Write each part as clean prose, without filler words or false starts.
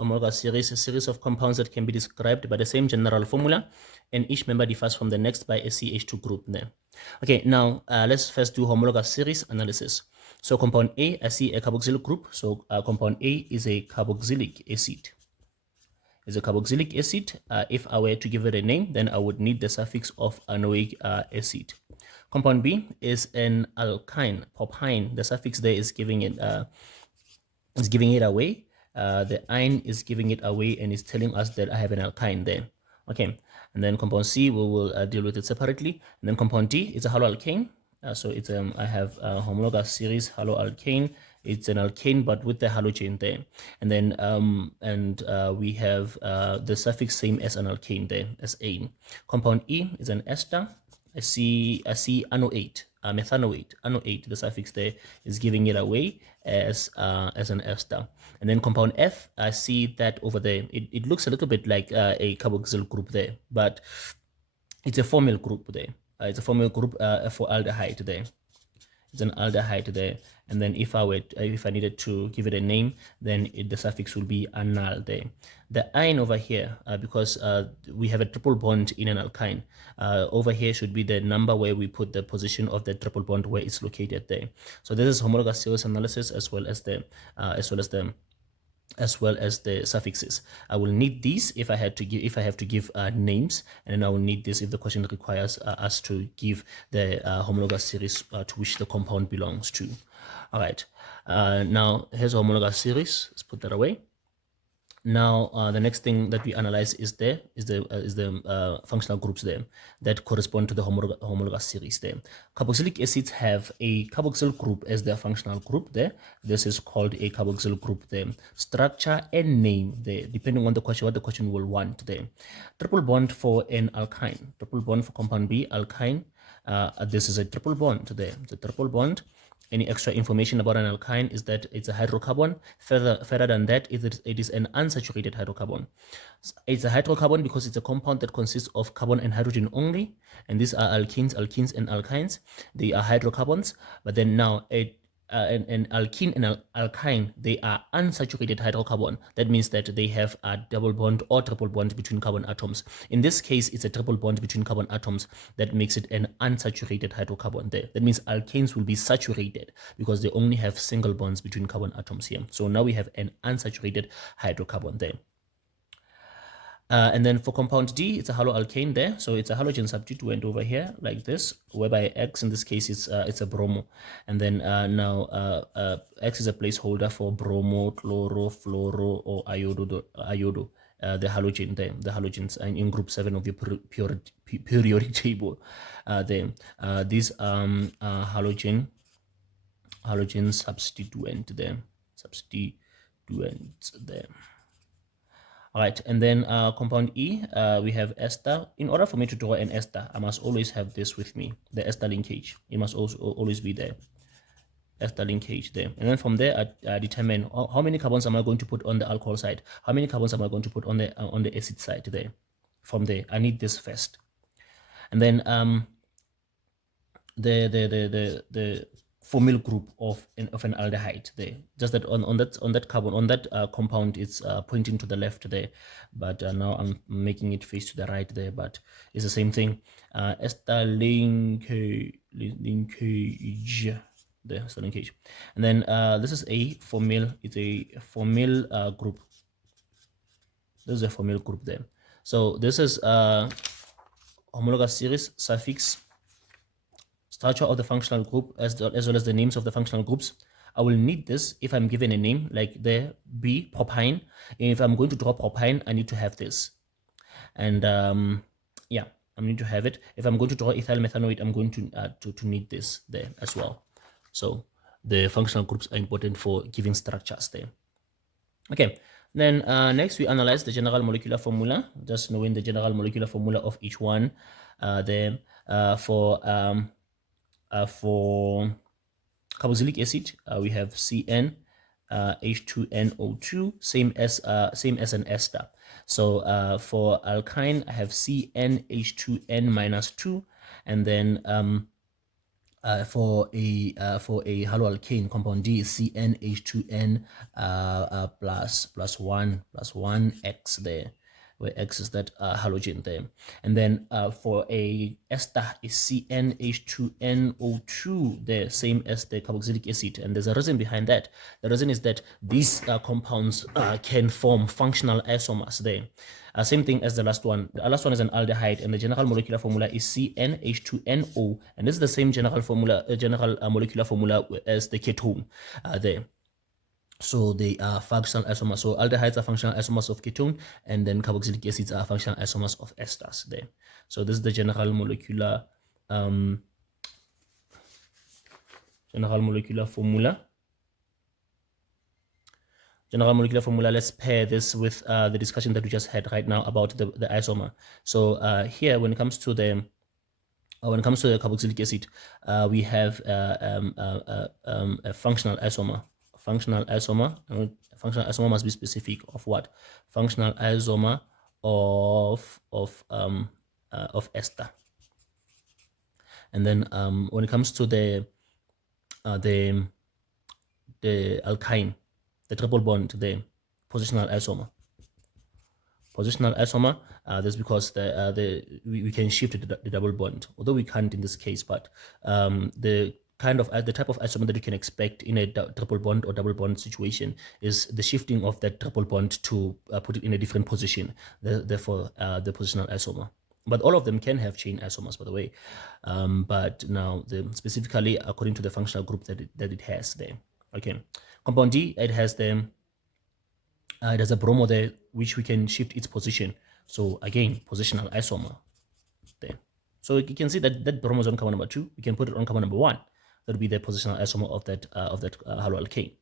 homologous series, a series of compounds that can be described by the same general formula, and each member differs from the next by a CH2 group there. Okay, now let's first do homologous series analysis. So compound A, I see a carboxylic group. So compound A is a carboxylic acid. Is a carboxylic acid. If I were to give it a name, then I would need the suffix of anoic acid. Compound B is an alkyne, propyne. The suffix there is giving it away. The ine is giving it away and is telling us that I have an alkyne there. Okay, and then compound C, we will deal with it separately. And then compound D is a haloalkane. So it's I have a homologous series haloalkane. It's an alkane but with the halogen there. And then we have the suffix same as an alkane there, as ane. Compound E is an ester. I see anoate, methanoate, anoate. The suffix there is giving it away as an ester. And then compound F, I see that over there. It looks a little bit like a carboxyl group there, but it's a formyl group there. It's a formyl group for aldehyde there. It's an aldehyde there. And then if I needed to give it a name, then the suffix will be anal there. The ine over here, because we have a triple bond in an alkyne, over here should be the number where we put the position of the triple bond where it's located there. So this is homologous series analysis as well as the suffixes. I will need these if I have to give names, and then I will need this if the question requires us to give the homologous series to which the compound belongs to. All right. Now here's a homologous series. Let's put that away. Now the next thing that we analyze is the functional groups there that correspond to the homologous series there. Carboxylic acids have a carboxyl group as their functional group there. This is called a carboxyl group there. Structure and name there, depending on the question, what the question will want there. Triple bond for an alkyne. Triple bond for compound B, alkyne. This is a triple bond there. The triple bond. Any extra information about an alkyne is that it's a hydrocarbon. Further than that, it is an unsaturated hydrocarbon. It's a hydrocarbon because it's a compound that consists of carbon and hydrogen only. And these are alkenes, and alkynes. They are hydrocarbons. But then now an alkene and an alkyne, they are unsaturated hydrocarbon. That means that they have a double bond or triple bond between carbon atoms. In this case, it's a triple bond between carbon atoms that makes it an unsaturated hydrocarbon there. That means alkanes will be saturated because they only have single bonds between carbon atoms here. So now we have an unsaturated hydrocarbon there. And then for compound D, it's a haloalkane there. So it's a halogen substituent over here like this, whereby X in this case is it's a bromo. And then now X is a placeholder for bromo, chloro, fluoro, or iodo. The halogen there, the halogens in group 7 of your periodic table there. These halogen substituent there. All right, and then compound E, we have ester. In order for me to draw an ester, I must always have this with me, the ester linkage. It must also always be there, ester linkage there. And then from there, I determine how many carbons am I going to put on the alcohol side, how many carbons am I going to put on the acid side there. From there, I need this first, and then the formyl group of an aldehyde there. Just that on that carbon, on that compound, it's pointing to the left there, but now I'm making it face to the right there, but it's the same thing. Ester linkage there, ester linkage. And then this is a formyl. It's a formyl group. This is a formyl group there. So this is homologous series, suffix, structure of the functional group, as well as the names of the functional groups. I will need this if I'm given a name like the B, propyne. And if I'm going to draw propyne, I need to have this. And yeah, I need to have it. If I'm going to draw ethyl methanoate, I'm going to need this there as well. So the functional groups are important for giving structures there. Okay, then next we analyze the general molecular formula, just knowing the general molecular formula of each one there for carboxylic acid, we have CN H2NO2, same as an ester. So for alkyne, I have CN H2N-2, and then For a haloalkane, compound D is CnH2n plus one X there, where X is that halogen there. And then for a ester is CnH2nO2 there, same as the carboxylic acid. And there's a reason behind that. The reason is that these compounds can form functional isomers there. Same thing as the last one. The last one is an aldehyde, and the general molecular formula is CnH2nO, and this is the same general formula, molecular formula as the ketone there. So they are functional isomers. So aldehydes are functional isomers of ketone, and then carboxylic acids are functional isomers of esters there. So this is the general molecular formula. General molecular formula, let's pair this with the discussion that we just had right now about the isomer. So here, when it comes to the carboxylic acid, we have a functional isomer. Functional isomer must be specific of what? Functional isomer of ester. And then when it comes to the alkyne, the triple bond, the positional isomer. Positional isomer, that's because we can shift the double bond, although we can't in this case, but the type of isomer that you can expect in a triple bond or double bond situation is the shifting of that triple bond to put it in a different position, therefore the positional isomer. But all of them can have chain isomers, by the way. But now, specifically according to the functional group that it has there. Okay, compound D, it has a bromo there, which we can shift its position. So again, positional isomer there. So you can see that bromo is on carbon number 2. We can put it on carbon number 1. That would be the positional isomer of that haloalkane.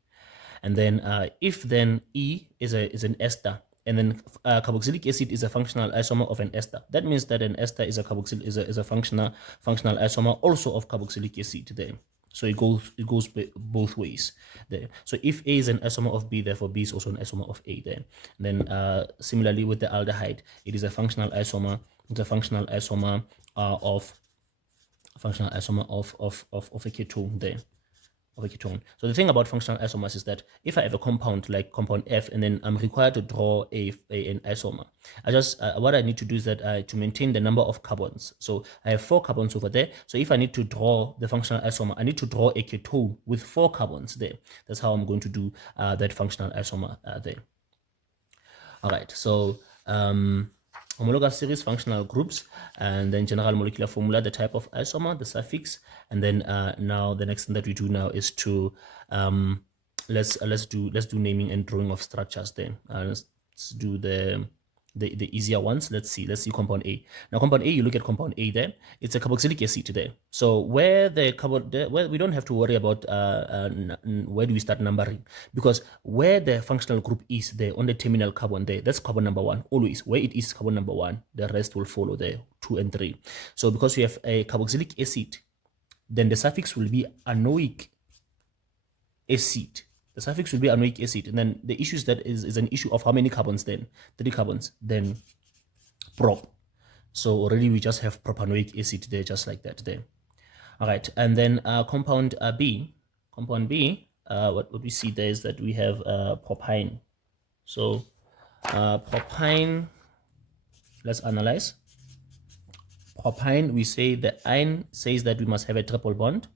And then if then E is an ester, and then carboxylic acid is a functional isomer of an ester, that means that an ester is a functional isomer also of carboxylic acid there. So it goes both ways there. So if A is an isomer of B, therefore B is also an isomer of A there. And then similarly with the aldehyde, it is a functional isomer. It's a functional isomer of a ketone there. Of a ketone. So the thing about functional isomers is that if I have a compound like compound F, and then I'm required to draw an isomer, I just what I need to do is that to maintain the number of carbons. So I have 4 carbons over there. So if I need to draw the functional isomer, I need to draw a ketone with 4 carbons there. That's how I'm going to do that functional isomer there. All right. So homologous series, functional groups, and then general molecular formula, the type of isomer, the suffix, and then now the next thing that we do now is to let's do naming and drawing of structures. Then let's do the easier ones. Let's see compound A. Now compound A, you look at compound A there, it's a carboxylic acid there. So where we don't have to worry about where do we start numbering, because where the functional group is there on the terminal carbon there, that's carbon number 1 always. Where it is carbon number 1, the rest will follow there, 2 and 3. So because we have a carboxylic acid, then the suffix will be anoic acid. The suffix will be anoic acid, and then the issue is that is an issue of how many carbons then? 3 carbons, then prop. So already we just have propanoic acid there, just like that there. All right, and then compound B. Compound B, what we see there is that we have propyne. So propyne, let's analyze. Propyne, we say the ine says that we must have a triple bond.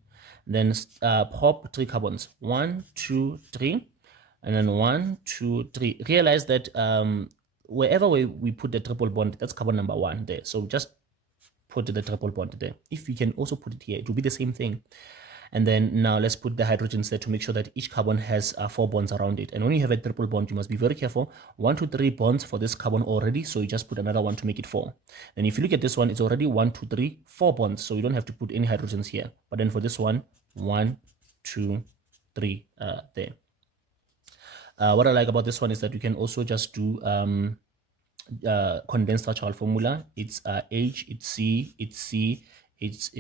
Then prop 3 carbons, 1, 2, 3, and then 1, 2, 3. Realize that wherever we put the triple bond, that's carbon number 1 there. So just put the triple bond there. If we can also put it here, it will be the same thing. And then now let's put the hydrogens there to make sure that each carbon has 4 bonds around it. And when you have a triple bond, you must be very careful. 1, 2, 3 bonds for this carbon already, so you just put another one to make it 4. And if you look at this one, it's already 1, 2, 3, 4 bonds, so you don't have to put any hydrogens here. But then for this one, 1, 2, 3 there. What I like about this one is that you can also just do condensed structural formula. It's H, it's C, it's C, it's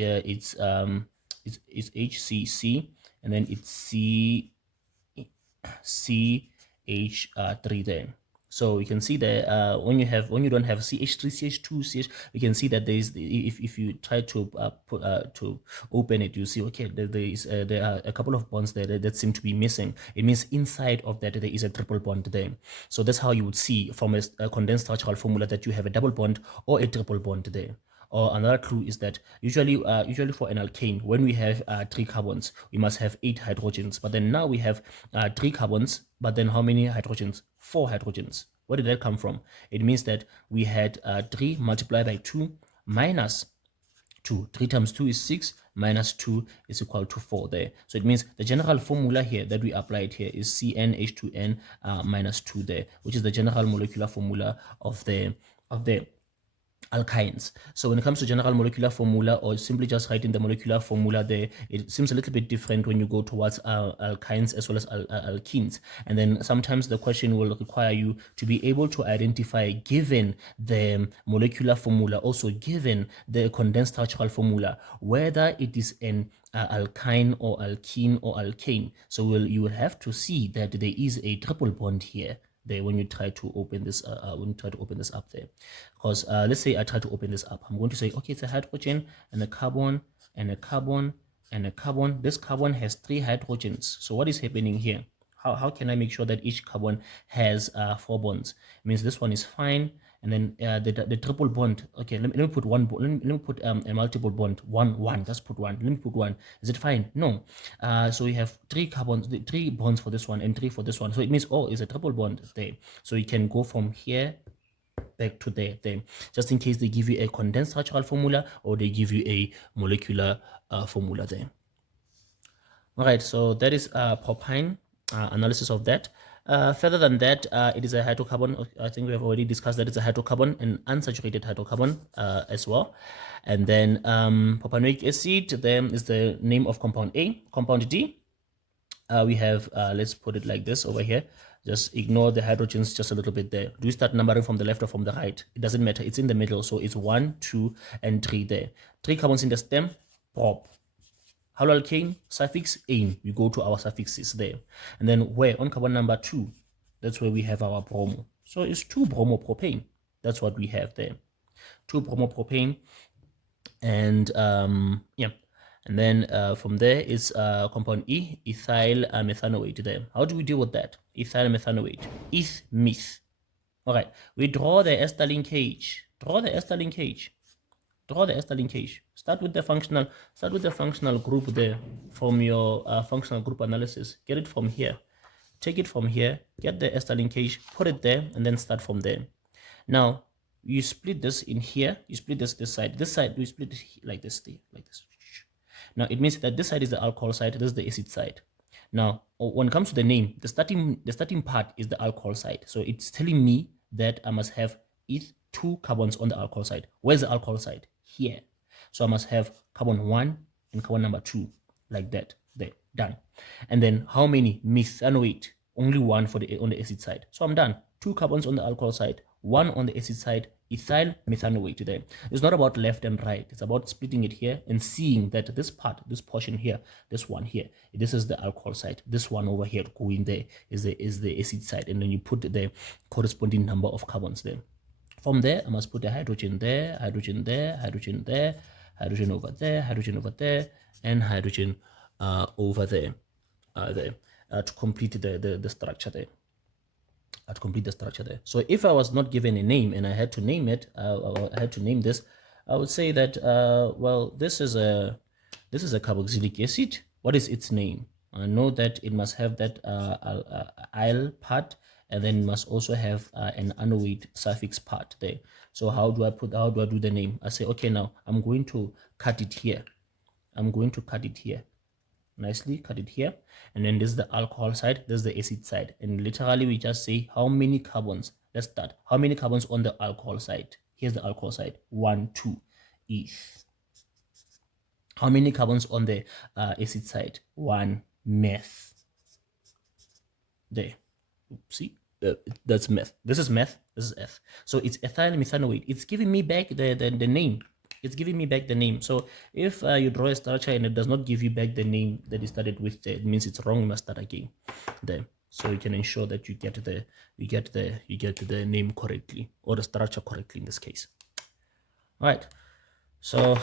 HCC, and then it's CH3 there. So you can see that when you don't have CH3, CH2, CH, you can see that there is if you try to to open it, you see okay there are a couple of bonds there that seem to be missing. It means inside of that there is a triple bond there. So that's how you would see from a condensed structural formula that you have a double bond or a triple bond there. Or another clue is that usually for an alkane, when we have 3 carbons, we must have 8 hydrogens. But then now we have 3 carbons, but then how many hydrogens? 4 hydrogens. Where did that come from? It means that we had 3 multiplied by 2 minus 2. 3 times 2 is 6, minus 2 is equal to 4 there. So it means the general formula here that we applied here is CnH2n minus 2 there, which is the general molecular formula of the alkynes. So when it comes to general molecular formula, or simply just writing the molecular formula there, it seems a little bit different when you go towards alkynes as well as alkenes. And then sometimes the question will require you to be able to identify, given the molecular formula, also given the condensed structural formula, whether it is an alkyne or alkene or alkane. So you will have to see that there is a triple bond here there when you try to open this up there. Because let's say I try to open this up, I'm going to say okay, it's a hydrogen and a carbon and a carbon and a carbon. This carbon has 3 hydrogens. So what is happening here? How can I make sure that each carbon has 4 bonds? It means this one is fine, and then the triple bond. Okay, let me put one. Let me put a multiple bond. One. Just put one. Let me put one. Is it fine? No. So we have 3 carbons, 3 bonds for this one, and 3 for this one. So it means it's a triple bond there. So you can go from here back to there, just in case they give you a condensed structural formula or they give you a molecular formula there. All right, so that is propyne analysis of that. Further than that, it is a hydrocarbon. I think we have already discussed that it's a hydrocarbon, an unsaturated hydrocarbon as well. And then propanoic acid, there is the name of compound A. Compound D, we have, let's put it like this over here. Just ignore the hydrogens just a little bit there. Do you start numbering from the left or from the right? It doesn't matter. It's in the middle. So it's 1, 2, and 3 there. 3 carbons in the stem, prop. Haloalkane, suffix ane. We go to our suffixes there. And then where? On carbon number 2, that's where we have our bromo. So it's 2 bromopropane. That's what we have there. 2 bromopropane. And yeah. And then from there is compound E, ethyl methanoate there. How do we deal with that? Ethyl methanoate, eth meth. All right, we draw the ester linkage. Draw the ester linkage. Draw the ester linkage. Start with the functional group there from your functional group analysis. Get it from here. Take it from here. Get the ester linkage. Put it there, and then start from there. Now you split this in here. You split this side. This side we split it like this. Like this. Now it means that this side is the alcohol side, this is the acid side. Now when it comes to the name, the starting part is the alcohol side. So it's telling me that I must have 2 carbons on the alcohol side. Where's the alcohol side? Here. So I must have carbon 1 and carbon number 2, like that. There, done. And then how many? Methanoate. Only 1 on the acid side. So I'm done. 2 carbons on the alcohol side, 1 on the acid side, ethyl methanoate there. It's not about left and right. It's about splitting it here and seeing that this portion here, this one here, this is the alcohol side. This one over here going there is the acid side, and then you put the corresponding number of carbons there. From there, I must put a hydrogen there, hydrogen there, hydrogen there, hydrogen over there, hydrogen over there, and hydrogen over there, to complete the structure there. To complete the structure there. So if I was not given a name and I had to name it, I had to name this, I would say that well, this is a carboxylic acid. What is its name? I know that it must have that allyl part, and then must also have an anoate suffix part there. So how do I do the name? I say, okay, now I'm going to cut it here. I'm going to cut it here. Nicely cut it here, and then this is the alcohol side, this is the acid side, and literally we just say how many carbons. Let's start. How many carbons on the alcohol side? Here's the alcohol side, 1, 2, eth. How many carbons on the acid side? 1, meth. There. See, that's meth. This is meth. This is eth. So it's ethyl methanoate. It's giving me back the name. It's giving me back the name. So if you draw a structure and it does not give you back the name that you started with, it means it's wrong. You must start again there. so you can ensure that you get the name correctly, or the structure correctly in this case. All right. So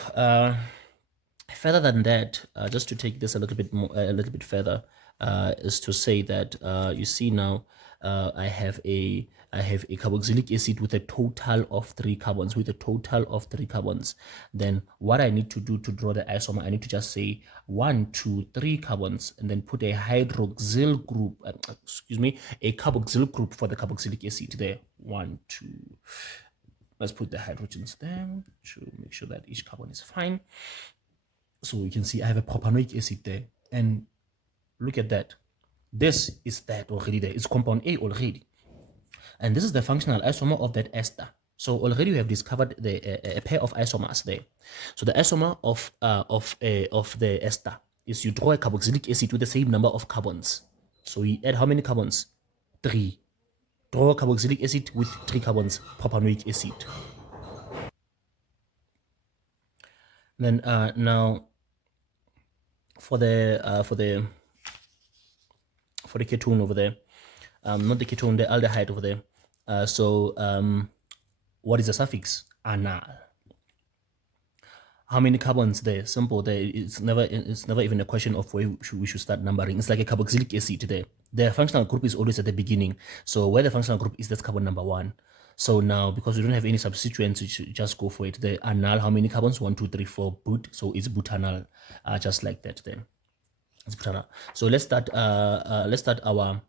further than that, just to take this a little bit more, a little bit further, is to say that you see now I have a carboxylic acid with a total of 3 carbons. Then what I need to do to draw the isomer, I need to just say 1, 2, 3 carbons, and then put a hydroxyl group. Excuse me, a carboxyl group for the carboxylic acid there. 1, 2. Let's put the hydrogens there to make sure that each carbon is fine. So you can see I have a propanoic acid there, and look at that. This is that already there. It's compound A already, and this is the functional isomer of that ester. So already we have discovered a pair of isomers there. So the isomer of the ester is you draw a carboxylic acid with the same number of carbons. So we add how many carbons? 3. Draw carboxylic acid with 3 carbons, propanoic acid. Then now for the ketone over there, not the ketone, the aldehyde over there. What is the suffix? Anal. How many carbons there? Simple. There, it's never even a question of where we should start numbering. It's like a carboxylic acid there. The functional group is always at the beginning. So where the functional group is, that's carbon number 1. So now, because we don't have any substituents, we should just go for it. The anal, how many carbons? 1, 2, 3, 4. But so it's butanal, just like that. Then it's butanal. So let's start our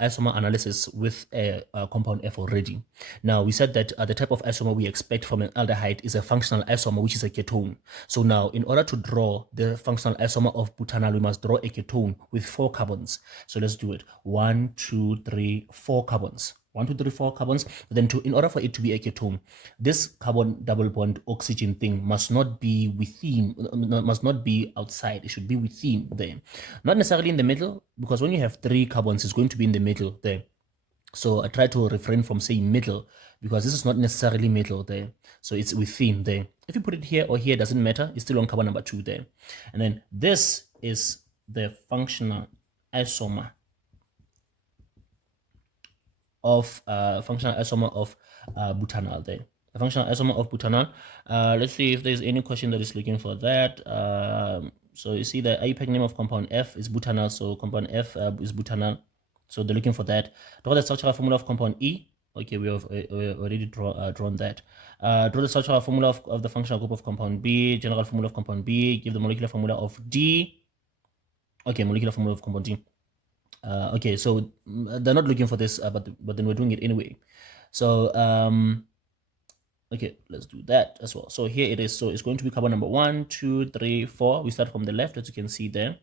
isomer analysis with a compound F already. Now we said that the type of isomer we expect from an aldehyde is a functional isomer, which is a ketone. So now in order to draw the functional isomer of butanal, we must draw a ketone with 4 carbons. So let's do it. 1, 2, 3, 4 carbons. 1, 2, 3, 4 carbons. But then in order for it to be a ketone, this carbon double bond oxygen thing must not be within, must not be outside. It should be within there. Not necessarily in the middle, because when you have 3 carbons, it's going to be in the middle there. So I try to refrain from saying middle, because this is not necessarily middle there. So it's within there. If you put it here or here, doesn't matter. It's still on carbon number 2 there. And then this is the functional isomer of butanal there. The functional isomer of butanal. Let's see if there's any question that is looking for that. So you see the IUPAC name of compound F is butanal, so compound F is butanal. So they're looking for that. Draw the structural formula of compound E. Okay, we have already drawn that. Draw the structural formula of the functional group of compound B, general formula of compound B, give the molecular formula of D. Okay, molecular formula of compound D. Okay, so they're not looking for this, but then we're doing it anyway. So okay, let's do that as well. So here it is. So it's going to be carbon number 1, 2, 3, 4. We start from the left, as you can see there.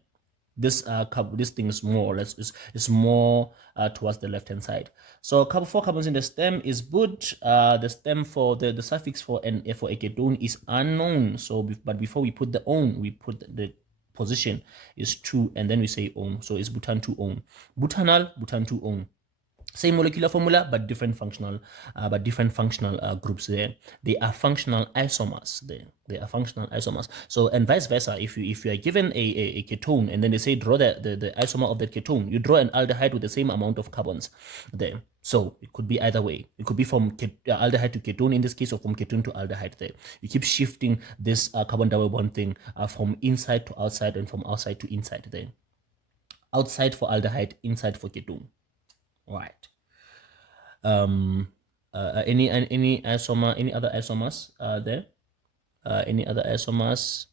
This thing is more or less is more towards the left hand side. So 4 carbons in the stem is but the stem for the suffix for a ketone is unknown. So but before we put the on, we put the position is 2, and then we say on. So it's butan 2 on. Butanal, butan 2 on. Same molecular formula, but different functional groups there. They are functional isomers there. They are functional isomers. So, and vice versa, if you are given a ketone and then they say draw the isomer of that ketone, you draw an aldehyde with the same amount of carbons there. So it could be either way. It could be from aldehyde to ketone in this case, or from ketone to aldehyde there. You keep shifting this carbon double bond thing from inside to outside and from outside to inside there. Outside for aldehyde, inside for ketone. Right. Any isomer, any other isomers there? Any other isomers?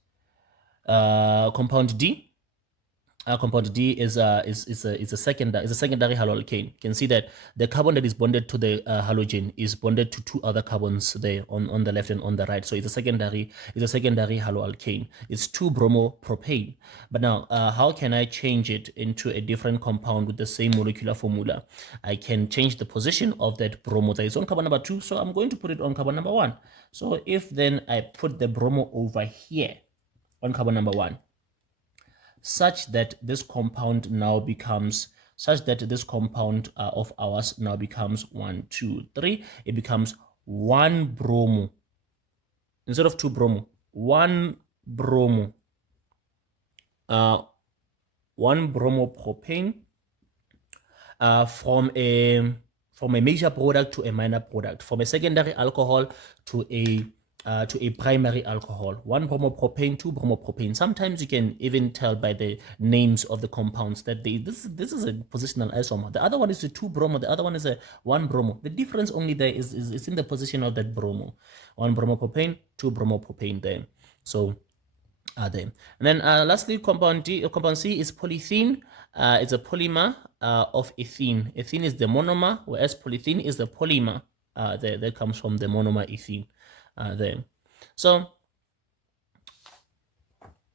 Compound D. Compound D is a secondary haloalkane. You can see that the carbon that is bonded to the halogen is bonded to 2 other carbons there on the left and on the right. So it's a secondary haloalkane. It's 2-bromopropane. But now, how can I change it into a different compound with the same molecular formula? I can change the position of that bromo. That is on carbon number 2, so I'm going to put it on carbon number 1. So if then I put the bromo over here on carbon number 1, such that this compound now becomes, of ours now becomes 1, 2, 3. It becomes 1 bromo. Instead of 2 bromo, 1 bromo. 1 bromopropane. from a major product to a minor product, from a secondary alcohol to a primary alcohol. 1 bromopropane, 2 bromopropane. Sometimes you can even tell by the names of the compounds that this is a positional isomer. The other one is a 2 bromo, the other one is a 1 bromo. The difference only there is in the position of that bromo. 1 bromopropane, 2 bromopropane there. So there. And then lastly, compound C is polythene. It's a polymer of ethene. Ethene is the monomer, whereas polythene is the polymer that comes from the monomer ethene there. So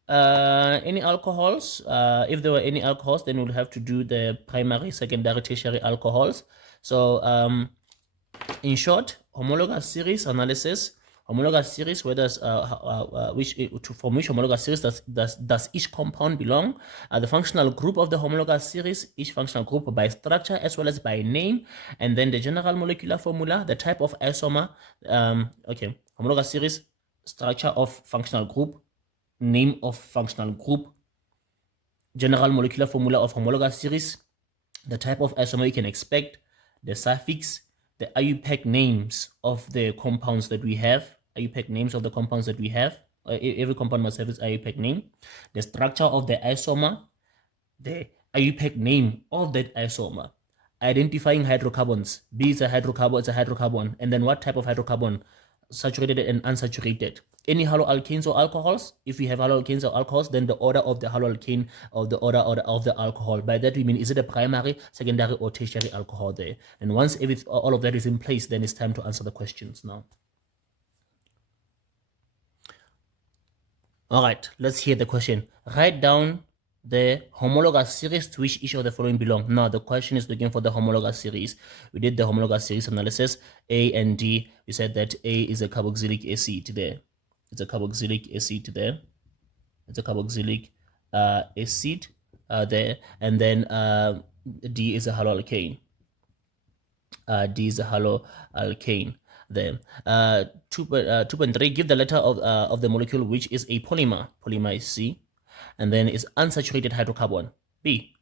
any alcohols, if there were any alcohols, then we'll have to do the primary, secondary, tertiary alcohols. So in short, homologous series analysis. Homologous series, where does from which homologous series does each compound belong? The functional group of the homologous series, each functional group by structure as well as by name, and then the general molecular formula, the type of isomer. Okay, homologous series, structure of functional group, name of functional group, general molecular formula of homologous series, the type of isomer you can expect, the suffix, the IUPAC names of the compounds that we have, IUPAC names of the compounds that we have. Every compound must have its IUPAC name. The structure of the isomer, the IUPAC name of that isomer. Identifying hydrocarbons. B is a hydrocarbon, it's a hydrocarbon. And then what type of hydrocarbon? Saturated and unsaturated. Any haloalkanes or alcohols? If we have haloalkanes or alcohols, then the order of the haloalkane or the order of the alcohol. By that we mean, is it a primary, secondary, or tertiary alcohol there? And once all of that is in place, then it's time to answer the questions now. All right, let's hear the question. Write down the homologous series to which each of the following belong. Now, the question is looking for the homologous series. We did the homologous series analysis, A and D. We said that A is a carboxylic acid there. It's a carboxylic acid there. It's a carboxylic acid there. And then D is a haloalkane. D is a haloalkane there. 2.3, give the letter of the molecule which is a polymer. Polymer is C. And then it's unsaturated hydrocarbon, B.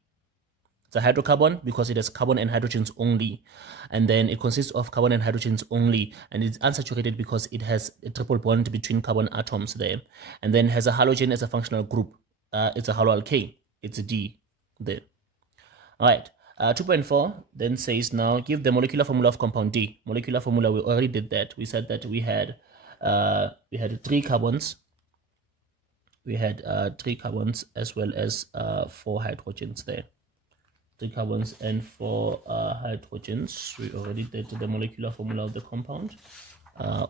It's a hydrocarbon because it has carbon and hydrogens only. And then it consists of carbon and hydrogens only. And it's unsaturated because it has a triple bond between carbon atoms there. And then has a halogen as a functional group. It's a haloalkane. It's a D there. All right. 2.4 then says now give the molecular formula of compound D. Molecular formula, we already did that. We said that we had 3 carbons. We had 3 carbons as well as 4 hydrogens there. 3 carbons and 4 hydrogens. We already did the molecular formula of the compound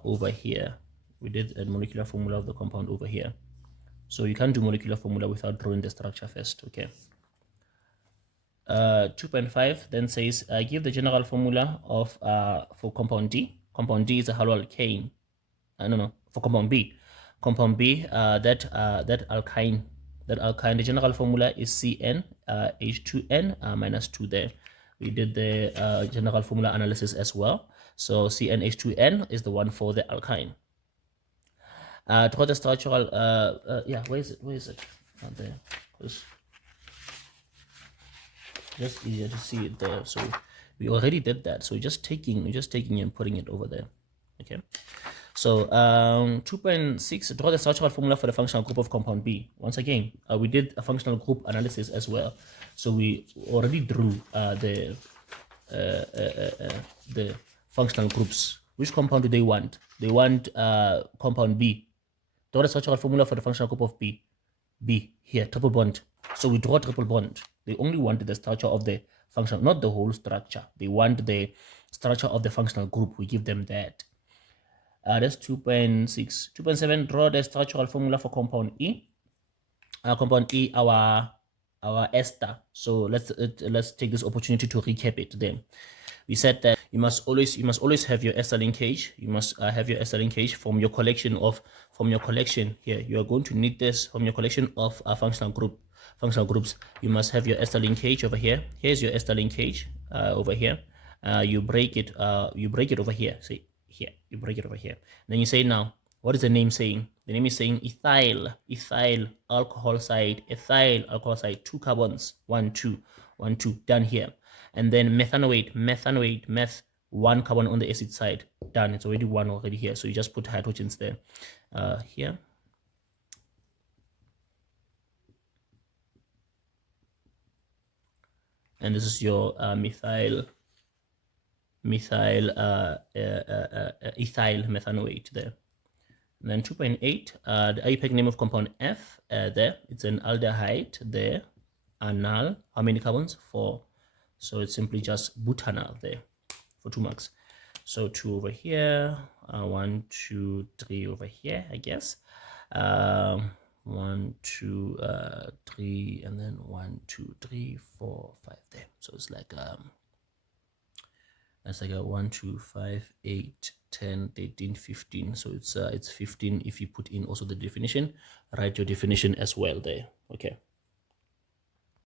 over here. We did a molecular formula of the compound over here. So you can't do molecular formula without drawing the structure first, okay? 2.5 then says give the general formula of for compound D. Compound D is a haloalkane. No, for compound B. Compound B, that alkyne, the general formula is CN H2N minus 2 there. We did the general formula analysis as well. So CnH2n is the one for the alkyne. Draw the structural, yeah, where is it? Not there. Just easier to see it there. So we already did that. So we're just taking and putting it over there. Okay. So 2.6, draw the structural formula for the functional group of compound B. Once again, we did a functional group analysis as well. So we already drew the functional groups. Which compound do they want? They want compound B. Draw the structural formula for the functional group of B. B, here, triple bond. So we draw triple bond. They only want the structure of the functional, not the whole structure. They want the structure of the functional group. We give them that. That's 2.6. 2.7, draw the structural formula for compound E. Compound E, our ester. So let's take this opportunity to recap it then. We said that you must always have your ester linkage. You must have your ester linkage from your collection here. You are going to need this from your collection of functional groups. You must have your ester linkage over here. Here's your ester linkage over here. You break it over here. See here, you break it over here. Then you say, now what is the name saying? The name is saying ethyl alcohol side, ethyl alcohol side, 2 carbons, 1, 2, 1, 2, done here. And then methanoate, meth, 1 carbon on the acid side, done. It's already 1 already here. So you just put hydrogens there, here. And this is your ethyl methanoate there. And then 2.8, the IUPAC name of compound F there, it's an aldehyde there, anal, how many carbons? 4. So it's simply just butanal there for 2 marks. So 2 over here, 1, 2, 3 over here, I guess. 1, 2, 3, and then 1, 2, 3, 4, 5 there. So it's like that's like a 1, 2, 5, 8, 10, 13, 15. So it's 15 if you put in also the definition. Write your definition as well there. Okay.